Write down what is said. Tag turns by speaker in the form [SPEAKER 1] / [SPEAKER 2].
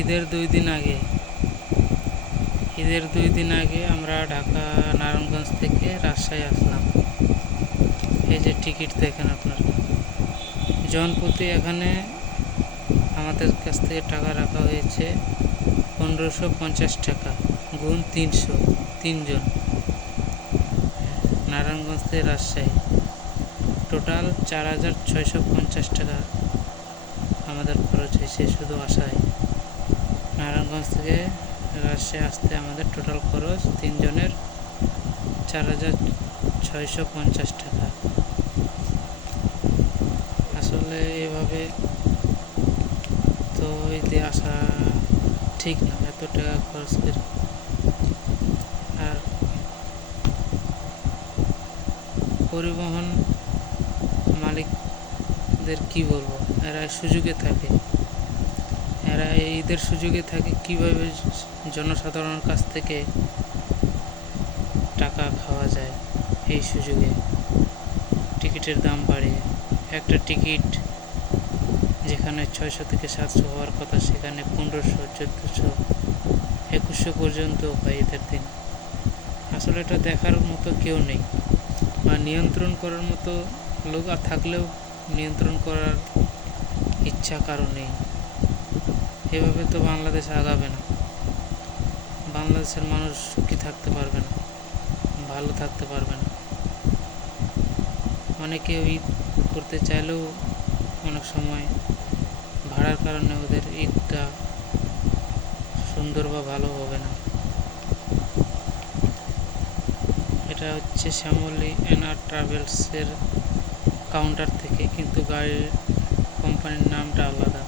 [SPEAKER 1] ঈদের দুই দিন আগে। ঈদের দুই দিন আগে আমরা ঢাকা, নারায়ণগঞ্জ থেকে রাজশাহী আসলাম। এই যে টিকিট দেখেন আপনারা। জনপ্রতি এখানে আমাদের কাছ থেকে টাকা রাখা হয়েছে পনেরোশো পঞ্চাশ টাকা গুণ তিনশো, তিনজন। নারায়ণগঞ্জ থেকে রাজশাহী। টোটাল চার হাজার ছয়শো পঞ্চাশ টাকা আমাদের খরচ হয়েছে, শুধু আসায় নারায়ণগঞ্জ থেকে রাজশাহী আসতে আমাদের টোটাল খরচ তিনজনের চার হাজার ছয়শো পঞ্চাশ টাকা। আসলে এভাবে তো এতে আসা ঠিক না, এত টাকা খরচ করে। আর পরিবহন মালিকদের কি বলব? এরা সুযোগে থাকে। এরা ঈদের সুযোগে থাকে কীভাবে জনসাধারণের কাছ থেকে টাকা খাওয়া যায় এই সুযোগে। টিকিটের দাম বাড়িয়ে একটা টিকিট যেখানে ছয়শো থেকে সাতশো হওয়ার কথা, সেখানে পনেরোশো, চোদ্দোশো, একুশশো পর্যন্ত হয় ঈদের দিন। আসলে এটা দেখার মতো কেউ নেই বা নিয়ন্ত্রণ করার মতো লোক আর থাকলেও নিয়ন্ত্রণ করার ইচ্ছা কারও নেই। এভাবে তো বাংলাদেশ আগাবে না। বাংলাদেশের মানুষ সুখী থাকতে পারবে না, ভালো থাকতে পারবে না। অনেকে ঈদ করতে চাইলেও অনেক সময় ভাড়ার কারণে ওদের ঈদটা সুন্দর বা ভালো হবে না। এটা হচ্ছে শ্যামলী এনআর ট্রাভেলসের কাউন্টার থেকে, কিন্তু গাড়ির কোম্পানির নামটা আলাদা।